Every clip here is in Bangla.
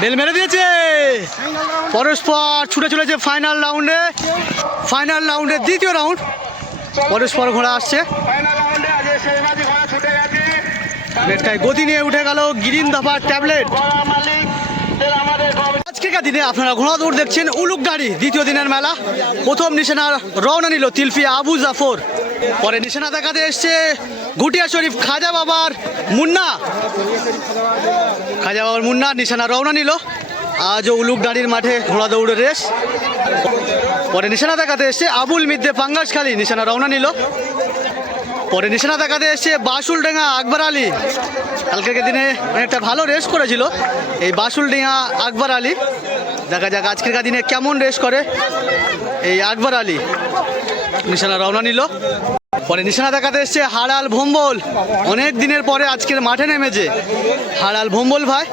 বেল মেরে দিয়েছে, পরস্পর ছুটে চলেছে ফাইনাল রাউন্ডে দ্বিতীয় রাউন্ড। পরস্পর ঘোড়া আসছে, অনেকটাই গতি নিয়ে উঠে গেল গ্রিন ধাবার ট্যাবলেট। আজকের দিনে আপনারা ঘোড়া দৌড় দেখছেন উলুকদাড়ি দ্বিতীয় দিনের মেলা। প্রথম নিশানা রওনা নিল তিলফি আবু জাফর, পরে নিশানা দেখাতে এসছে ঘুটিয়া শরীফ খাজা বাবার মুন্না। নিশানা রওনা নিল। আজও উলুকদাড়ির মাঠে ঘোড়া দৌড়ের রেস। পরে নিশানা দেখাতে এসছে আবুল মিদ্দে পাঙ্গাসখালী, নিশানা রওনা নিল। পরে নিশানা দেখাতে এসছে বাসুলডেঙ্গা আকবর আলী। কালকের দিনে অনেকটা ভালো রেস করেছিল এই বাসুলডেঙ্গা আকবর আলী। দেখা যাক আজকের দিনে কেমন রেস করে এই আকবর আলী। নিশানা রওনা নিল। পরে নিশানা দেখাতে এসছে হাড়াল ভম্বল, অনেক দিনের পরে আজকের মাঠে নেমেছে হাড়াল ভম্বল ভাই।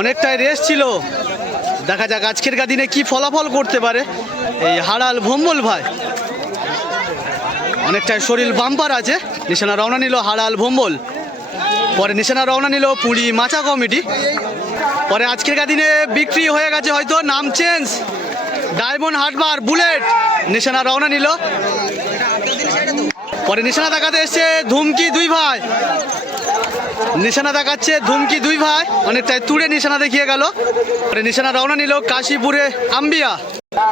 অনেকটাই রেস ছিল, দেখা যাক আজকের দিনে কি ফলাফল করতে পারে এই হাড়াল ভম্বল ভাই। অনেকটাই শরীর বাম্পার আছে। নিশানা রওনা নিল হাড়াল ভম্বল। পরে নিশানা রওনা নিল পুরী মাচা কমিটি। পরে আজকের দিনে বিক্রি হয়ে গেছে হয়তো, নাম চেঞ্জ, ডায়মন্ড হাটবার বুলেট। নিশানা রওনা নিল। পরে নিশানা দেখাতে এসছে ধুমকি দুই ভাই, নিশানা দেখাচ্ছে ধুমকি দুই ভাই, অনেকটাই তুড়ে নিশানা দেখিয়ে গেল। পরে নিশানা রওনা নিল কাশীপুরে আম্বিয়া।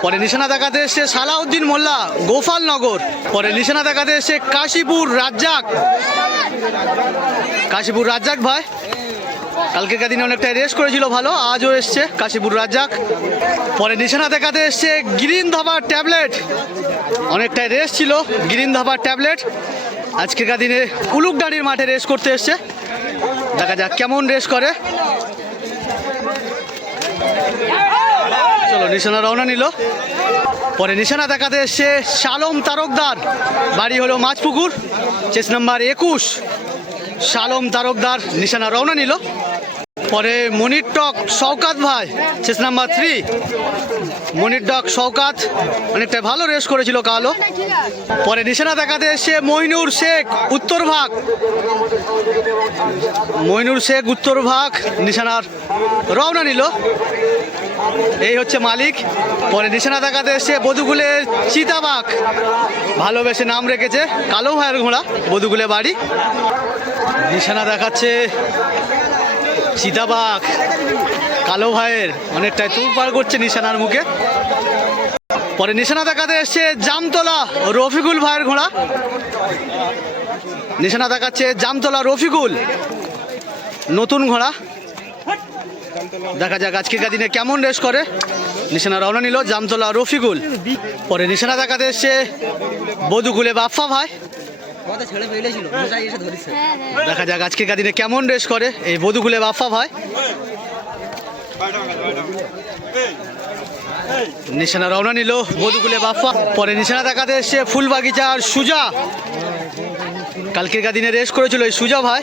পরে নিশানা দেখাতে এসছে সালাউদ্দিন মোল্লা গোপালনগর। পরে নিশানা দেখাতে এসছে কাশীপুর রাজ্জাক ভাই। কালকের দিনে অনেকটাই রেস করেছিল ভালো, আজও এসছে কাশীপুর রাজ্জাক। পরে নিশানা দেখাতে এসছে গ্রিন ধাবার ট্যাবলেট, অনেকটাই রেস ছিল গ্রিন ধাবার ট্যাবলেট। আজকের দিনে উলুকদাড়ির মাঠে রেস করতে এসছে, দেখা যাক কেমন রেস করে। চলো নিশানা রওনা নিল। পরে নিশানা দেখাতে এসছে শালম তারকদার, বাড়ি হলো মাছপুকুর, চেস নাম্বার 21। শালম তারকদার নিশানা রওনা নিল। পরে মনির টক শওকাত ভাই, চেস নাম্বার 3। মনির টক শওকাত অনেকটা ভালো রেস করেছিল কালো। পরে নিশানা দেখাতে এসছে মইনুর শেখ উত্তর ভাগ, নিশানার রওনা নিল। এই হচ্ছে মালিক। পরে নিশানা দেখাতে এসছে বধুগুলের চিতাবাঘ, ভালোবেসে নাম রেখেছে কালো ভাইয়ের ঘোড়া, বধুগুলে বাড়ি। নিশানা দেখাচ্ছে চিতাবাঘ কালো ভাইয়ের, অনেকটাই তুলপাড় করছে নিশানার মুখে। পরে নিশানা দেখাতে এসছে জামতলা রফিকুল ভাইয়ের ঘোড়া, নিশানা দেখাচ্ছে জামতলা রফিকুল, নতুন ঘোড়া। দেখা যাক আজকের দিনে কেমন রেস করে। নিশানা রওনা নিল জামতলা রফিকুল। পরে নিশানা দেখাতে এসছে বধুকুলে বাপ্পা ভাই। দেখা যাক আজকের দিনে কেমন রেস করে এই বধুকুলে বাপ্পা ভাই। নিশানা রওনা নিল বধুকুলে বাপ্পা। পরে নিশানা দেখাতে এসছে ফুলবাগিচার সুজা, কালকের দিনে রেস করেছিল এই সুজা ভাই,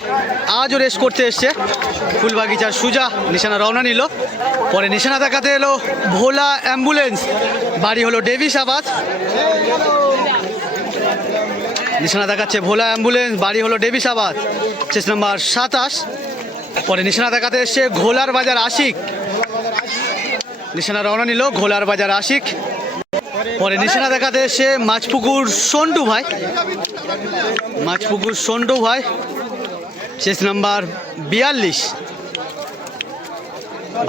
আজও রেস করতে এসছে ফুলবাগিচার সুজা। নিশানা রওনা নিল। পরে নিশানা দেখাতে এলো ভোলা অ্যাম্বুলেন্স, বাড়ি হলো ডেভিসাবাদ। নিশানা দেখাচ্ছে ভোলা অ্যাম্বুলেন্স, বাড়ি হলো ডেভিসাবাদ, চেস নাম্বার 27। পরে নিশানা দেখাতে এসছে ঘোলার বাজার আশিক, নিশানা রওনা নিল ঘোলার বাজার আশিক। পরে নিশানা দেখাতে এসছে মাছপুকুর সন্টু ভাই, চেস নাম্বার 42।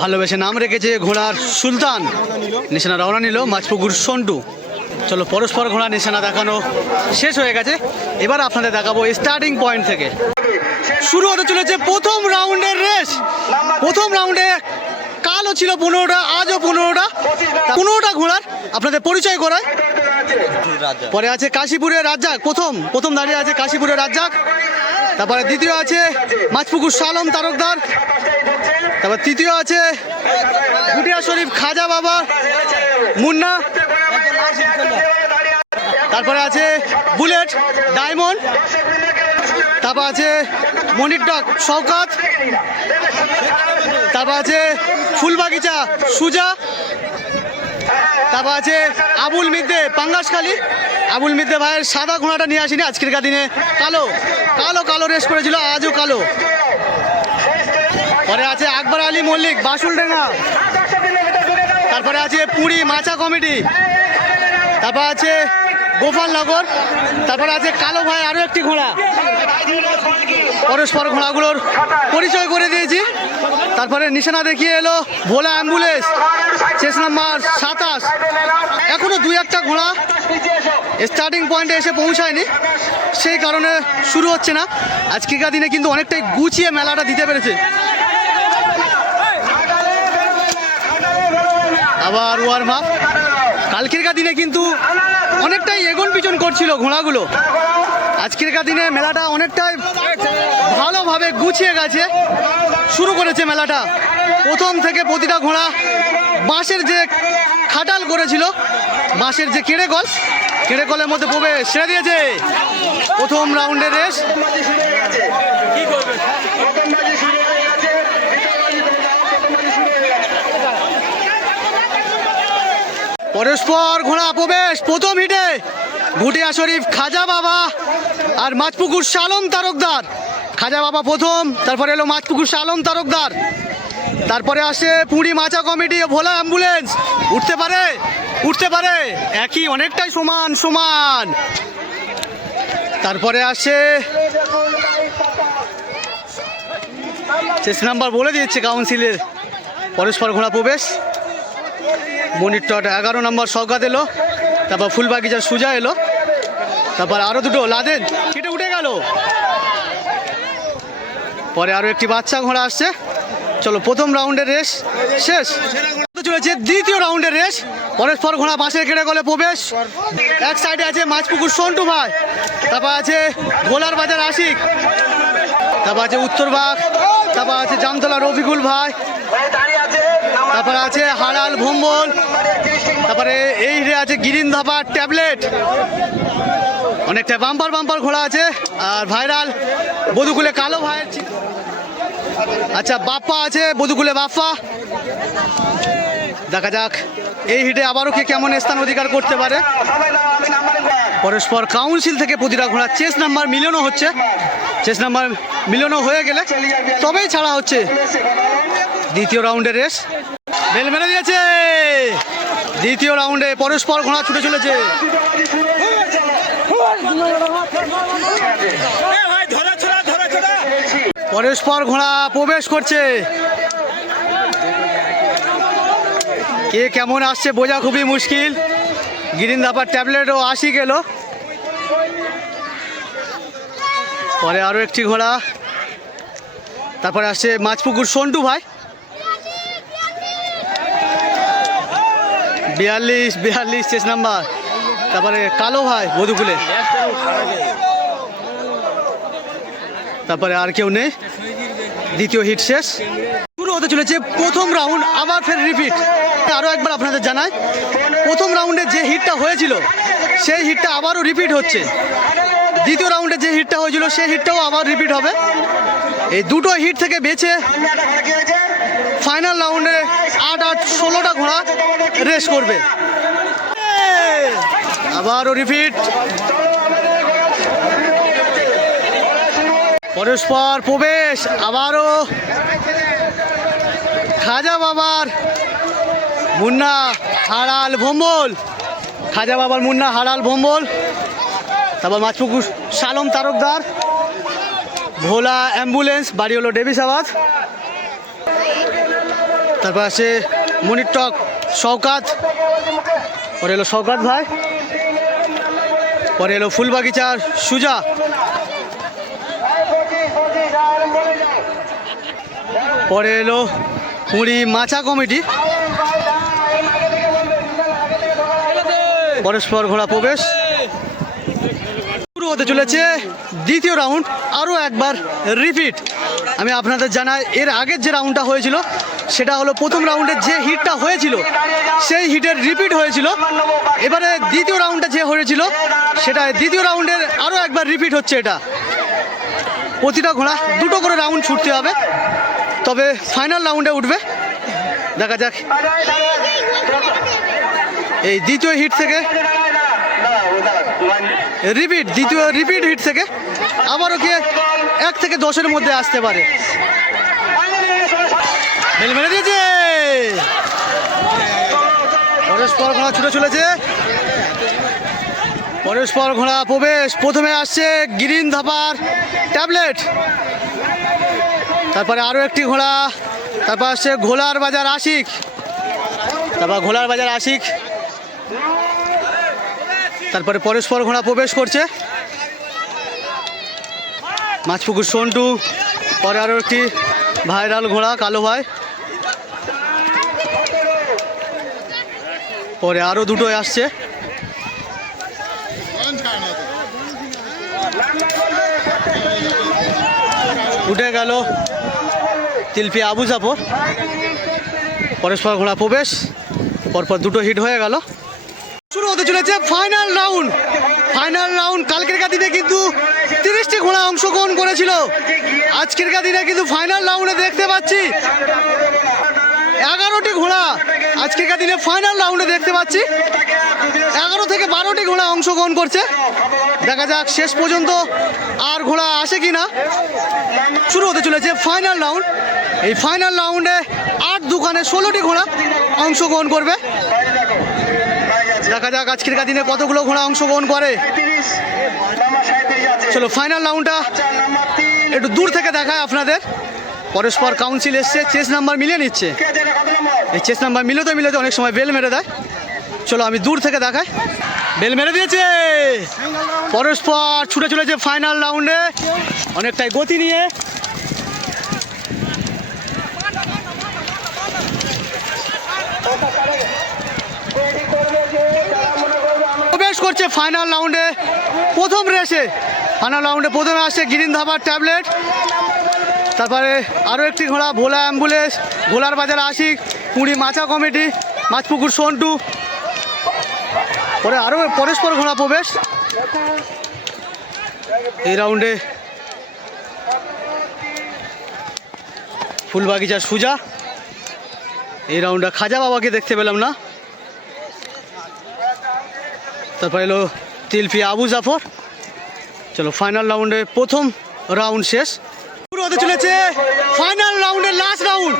ভালোবেসে নাম রেখেছে ঘোড়ার সুলতান, নিশানা রওনা নিল মাছপুকুর সন্টু। চলো পরস্পর ঘোড়া নিশানা দেখানো শেষ হয়ে গেছে, এবার আপনাদের দেখাবো স্টার্টিং পয়েন্ট থেকে। শুরু হতে চলেছে প্রথম রাউন্ডের রেস। প্রথম রাউন্ডে কালও ছিল 15টা, আজও 15টা ঘোড়ার আপনাদের পরিচয় করায়। পরে আছে কাশীপুরের রাজ্জাক, প্রথম দাঁড়িয়ে আছে কাশীপুরের রাজ্জাক। তারপরে দ্বিতীয় আছে মাছপুকুর শালম তারকদার। তারপর তৃতীয় আছে ঘুটিয়া শরীফ খাজা বাবা মুন্না। তারপরে আছে বুলেট ডায়মন্ড। তারপর আছে মনির টক শওকাত। তারপর আছে ফুলবাগিচা সুজা। তারপর আছে আবুল মিদ্দে পাঙ্গাসখালী। আবুল মিদ্দে ভাইয়ের সাদা ঘোড়াটা নিয়ে আসিনি, আজকের দিনে কালো রেস করেছিল, আজও কালো। পরে আছে আকবর আলী মল্লিক বাসুলডাঙ্গা, তারপরে আছে পুরী মাচা কমিটি, তারপর আছে গোপালনগর, তারপরে আছে কালো ভাই আরও একটি ঘোড়া। পরস্পর ঘোড়াগুলোর পরিচয় করে দিয়েছি। তারপরে নিশানা দেখিয়ে এলো ভোলা অ্যাম্বুলেন্স শেষ নাম্বার 27। এখনও 2-1টা ঘোড়া স্টার্টিং পয়েন্টে এসে পৌঁছায়নি, সেই কারণে শুরু হচ্ছে না। আজকেকার দিনে কিন্তু অনেকটাই গুছিয়ে মেলাটা দিতে পেরেছে। আবার ওয়ার্ম আপ। কালকেরকার দিনে কিন্তু অনেকটাই এগোন পিছন করছিল ঘোড়াগুলো, আজকেরকার দিনে মেলাটা অনেকটাই ভালোভাবে গুছিয়ে গেছে। শুরু করেছে মেলাটা প্রথম থেকে প্রতিটা ঘোড়া বাঁশের যে খাটাল করেছিল, বাঁশের যে কেড়ে কলের মধ্যে প্রবেশ ছেড়ে দিয়েছে। প্রথম রাউন্ডের রেস পরস্পর ঘোড়া প্রবেশ প্রথম হিটে ভুটিয়া শরীফ খাজা বাবা আর মাছপুকুর শালম তারকদার। খাজা বাবা প্রথম, তারপরে এলো মাছপুকুর শালম তারকদার, তারপরে আসে পুরী মাচা কমিটি ও ভোলা অ্যাম্বুলেন্স। উঠতে পারে একই অনেকটাই সমান। তারপরে আসে শেষ নাম্বার বলে দিয়েছে কাউন্সিলের। পরস্পর ঘোড়া প্রবেশ মনিটট 11 নম্বর সৌগাত এলো, তারপর ফুলবাগিচার সুজা এলো, তারপর আরও দুটো লাদেন কেটে উঠে গেল। পরে আরও একটি বাচ্চা ঘোড়া আসছে। চলো প্রথম রাউন্ডের রেস শেষ, চলেছে দ্বিতীয় রাউন্ডের রেস। পরস্পর ঘোড়া বাঁশের কেটে গলে প্রবেশ। এক সাইডে আছে মাছপুকুর সন্টু ভাই, তারপর আছে ভোলার বাজার আশিক, তারপর আছে উত্তরবাগ, তারপর আছে জামতলা রফিকুল ভাই, তারপর আছে হারাল ভম্বল, তারপরে এই রে আছে গিরিন ধাবার ট্যাবলেট। অনেকটা বাম্পার ঘোড়া আছে। আর ভাইরাল বধুকুলে কালো ভাইয়ের আচ্ছা বাপ্পা আছে, বধুকুলে বাপ্পা। দেখা যাক এই হিটে আবারও কে কেমন স্থান অধিকার করতে পারে। পরস্পর কাউন্সিল থেকে প্রতিটা ঘোড়া চেস নাম্বার মিলানো হচ্ছে। চেস নাম্বার মিলানো হয়ে গেলে তবেই ছাড়া হচ্ছে। দ্বিতীয় রাউন্ডের রেস বেল মেরে দিয়েছে। দ্বিতীয় রাউন্ডে পরস্পর ঘোড়া ছুটে চলেছে। পরস্পর ঘোড়া প্রবেশ করছে। কে কেমন আসছে বোঝা খুবই মুশকিল। গিরিন ধাপার ট্যাবলেটও 80 গেল। পরে আরও একটি ঘোড়া, তারপরে আসছে মাছপুকুর সন্টু ভাই 42 শেষ নাম্বার, তারপরে কালো ভাই বধুকুলে, তারপরে আর কেউ নেই। দ্বিতীয় হিট শেষ, শুরু হতে চলেছে প্রথম রাউন্ড। আবার ফের রিপিট। আরও একবার আপনাদের জানাই, প্রথম রাউন্ডে যে হিটটা হয়েছিল সেই হিটটা আবারও রিপিট হচ্ছে। দ্বিতীয় রাউন্ডে যে হিটটা হয়েছিল সেই হিটটাও আবার রিপিট হবে। এই দুটো হিট থেকে বেছে ফাইনাল রাউন্ডে 8-16টা ঘোড়া রেস করবে। আবারও রিপিট। পরস্পর প্রবেশ আবারও খাজা বাবার মুন্না হারাল ভম্বল, খাজা বাবার মুন্না হারাল ভম্বল, তারপর মাছপুকুর শালম তারকদার, ভোলা অ্যাম্বুলেন্স, বাড়ি হলো ডেভিসাবাদ। তারপর আছে মনিটক শওকাত, পরে এলো শওকাত ভাই, পরে এলো ফুলবাগিচার সুজা, পরে এলো পুরী মাচা কমিটি। পরস্পর ঘোড়া প্রবেশ শুরু হতে চলেছে দ্বিতীয় রাউন্ড। আরও একবার রিপিট। আমি আপনাদের জানাই এর আগের যে রাউন্ডটা হয়েছিল সেটা হলো প্রথম রাউন্ডের যে হিটটা হয়েছিল সেই হিটের রিপিট হয়েছিল। এবারে দ্বিতীয় রাউন্ডটা যে হয়েছিল সেটা দ্বিতীয় রাউন্ডের আরও একবার রিপিট হচ্ছে। এটা প্রতিটা ঘোড়া দুটো করে রাউন্ড ছুটতে হবে, তবে ফাইনাল রাউন্ডে উঠবে। দেখা যাক এই দ্বিতীয় হিট থেকে দ্বিতীয় রিপিট হিট থেকে আবারও কে 1 থেকে 10-এর মধ্যে আসতে পারে। বেল মেরে দিয়েছে, পরস্পর ঘোড়া ছুটে চলেছে, পরস্পর ঘোড়া প্রবেশ। প্রথমে আসছে গ্রিন ধাবার ট্যাবলেট, তারপরে আরও একটি ঘোড়া, তারপর আসছে ঘোলার বাজার আশিক, তারপর ঘোলার বাজার আশিক, তারপরে পরস্পর ঘোড়া প্রবেশ করছে, মাছপুকুর সন্টু, পরে আরও একটি ভাইরাল ঘোড়া কালো ভাই, পরে আরও দুটোই আসছে। উঠে গেল তিলপি আবু জাফর, পরস্পর ঘোড়া প্রবেশ, পরপর দুটো হিট হয়ে গেল। শুরু হতে চলেছে ফাইনাল রাউন্ড। ফাইনাল রাউন্ড কালকের দিনে কিন্তু 30টি ঘোড়া অংশগ্রহণ করেছিল, আজকের দিনে কিন্তু ফাইনাল রাউন্ডে দেখতে পাচ্ছি 11টি ঘোড়া। আজকের দিনে ফাইনাল রাউন্ডে দেখতে পাচ্ছি 11 থেকে 12টি ঘোড়া অংশগ্রহণ করছে। দেখা যাক শেষ পর্যন্ত আর ঘোড়া আসে কি না। শুরু হতে চলেছে ফাইনাল রাউন্ড। এই ফাইনাল রাউন্ডে 8 দোকানে 16টি ঘোড়া অংশগ্রহণ করবে। দেখা যাক আজকের দিনে কতগুলো ঘোড়া অংশগ্রহণ করে। চলো ফাইনাল রাউন্ডটা একটু দূর থেকে দেখায় আপনাদের। পরস্পর কাউন্সিল এসছে, চেস নাম্বার মিলিয়ে নিচ্ছে। এই চেস নাম্বার মিলতে মিলতে অনেক সময় বেল মেরে দেয়। চলো আমি দূর থেকে দেখাই। বেল মেরে দিয়েছে, পরস্পর ছুটে চলেছে ফাইনাল রাউন্ডে অনেকটাই গতি নিয়ে। প্রবেশ করছে ফাইনাল রাউন্ডে প্রথম রেসে। ফাইনাল রাউন্ডে প্রথমে আসছে গ্রিন ধাবার ট্যাবলেট, তারপরে আরও একটি ঘোড়া ভোলা অ্যাম্বুলেন্স, ভোলার বাজার আশিক, পুরী মাছা কমিটি, মাছপুকুর সন্টু, পরে আরও পরস্পর ঘোড়া প্রবেশ। এই রাউন্ডে ফুলবাগিচার সুজা, এই রাউন্ডে খাজা বাবাকে দেখতে পেলাম না। তারপর এলো তিলফি আবু জাফর। চলো ফাইনাল রাউন্ডে প্রথম রাউন্ড শেষ। শুরু হতে চলেছে ফাইনাল রাউন্ডের লাস্ট রাউন্ড,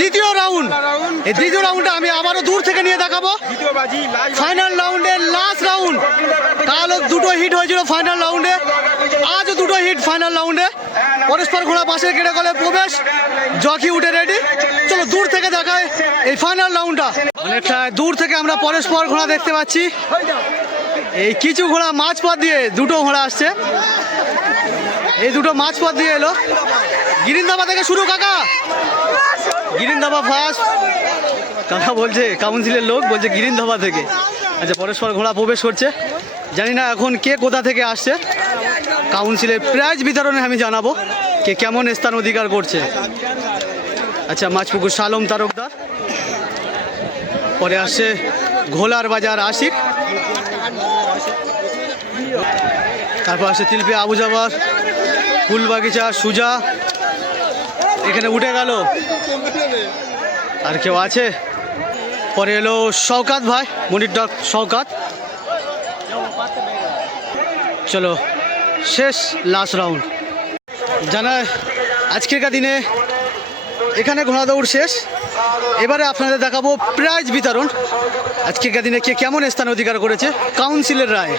দ্বিতীয় রাউন্ড। এই দ্বিতীয় রাউন্ডে আমি আবারও দূর থেকে নিয়ে দেখাবো। ফাইনাল রাউন্ডের লাস্ট রাউন্ড। কালও দুটো হিট হয়েছিল ফাইনাল রাউন্ডে, আজও দুটো হিট ফাইনাল রাউন্ডে। পরস্পর ঘোড়া পাশে কেটে গেলে প্রবেশ, জকি উঠে রেডি। চলো দূর থেকে দেখায় এই ফাইনাল রাউন্ডটা। অনেকটা দূর থেকে আমরা পরস্পর ঘোড়া দেখতে পাচ্ছি। এই কিছু ঘোড়া মাঝপথ দিয়ে, দুটো ঘোড়া আসছে, এই দুটো মাঝপথ দিয়ে এলো। গিরিন্দাবা থেকে শুরু কাকা, গিরিন্দাবা ফার্স্ট কাকা বলছে, কাউন্সিলের লোক বলছে গিরিন্দাবা থেকে। আচ্ছা পরস্পর ঘোড়া প্রবেশ করছে, জানি না এখন কে কোথা থেকে আসছে। কাউন্সিলের প্রাইজ বিতরণে আমি জানাবো কে কেমন স্থান অধিকার করছে। আচ্ছা মাছপুকুর সালম তারকদার, পরে আসছে ঘোলার বাজার আশিক, তারপর আসছে তিলপি আবু জাফর, ফুলবাগিচা সুজা। এখানে উঠে গেল, আর কেউ আছে? পরে এলো শওকাত ভাই, মনির ডক শওকাত। চলো শেষ লাস্ট রাউন্ড। জানা আজকের দিনে এখানে ঘোড়া দৌড় শেষ। এবারে আপনাদের দেখাবো প্রাইজ বিতরণ। আজকের দিনে কে কেমন স্থান অধিকার করেছে কাউন্সিলের রায়।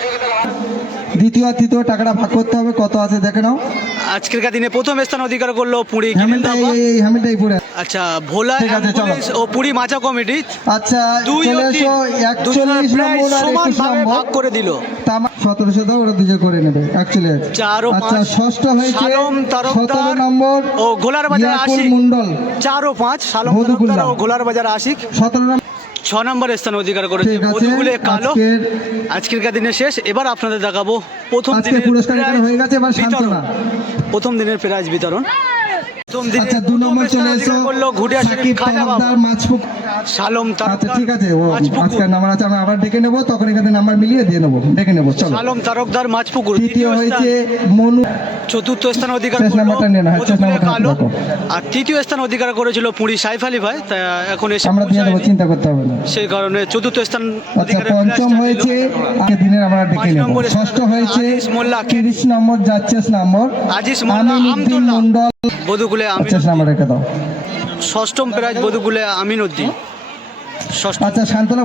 দ্বিতীয় আর তৃতীয় টাকাটা ভাগ করতে হবে, কত আছে দেখে নাও। আজকের দিনে প্রথম স্থান অধিকার করলো পুরী। আচ্ছা ভোলা ও পুরী মাছা কমিটি। আচ্ছা চলে এসো, 41 নম্বর আর 21 নম্বর ভাগ করে দিল। 1700 দাও, ওরা দুজে করে নেবে। আচ্ছা ষষ্ঠ হয়েছে 17 নম্বর ও ঘোলার বাজার আশিক মন্ডল, 4 ও 5 সালম তারকদার ও ঘোলার বাজার আশিক 17 নম্বর 6 নম্বর স্থান অধিকার করেছে। মধুগুলে কালো। আজকের দিনে শেষ। এবার আপনাদের দেখাবো প্রথম দিনের পুরস্কার হয়ে গেছে। এবার শান্তনা, প্রথম দিনের প্রাইজ বিতরণ। আচ্ছা 2 নম্বর চলে এসো সাকিব তালুকদার মাছপুক সালম। আচ্ছা ঠিক আছে, ও আজকের নাম্বার আছে, আমি আবার ডেকে নেবো, তখন এখানে নাম্বার মিলিয়ে দিয়ে নেবো, ডেকে নেবো। চলো সালম তারকদার মাছপুকুর। তৃতীয় হয়েছে মনু, চতুর্থ স্থান অধিকার কালো, আর তৃতীয় স্থান অধিকার করেছিল পুরী সাইফ আলী ভাই। তা এখন এসে আমরা দিয়ে দেবো, চিন্তা করতে হবে না। সেই কারণে চতুর্থ স্থান আচ্ছা পঞ্চম হয়েছে আজকের দিনের আমরা ডেকে নেব। ষষ্ঠ হয়েছে 30 নম্বর যাচ্ছে নম্বর আজিজ মোল্লা আমদুল্লাহ মন্ডল। বধুকুলে আমি নাম্বার রেখে দাও। ষষ্ঠম প্রাইজ বধুকুলে আমিন উদ্দিন ষষ্ঠ আচ্ছা শান্তনা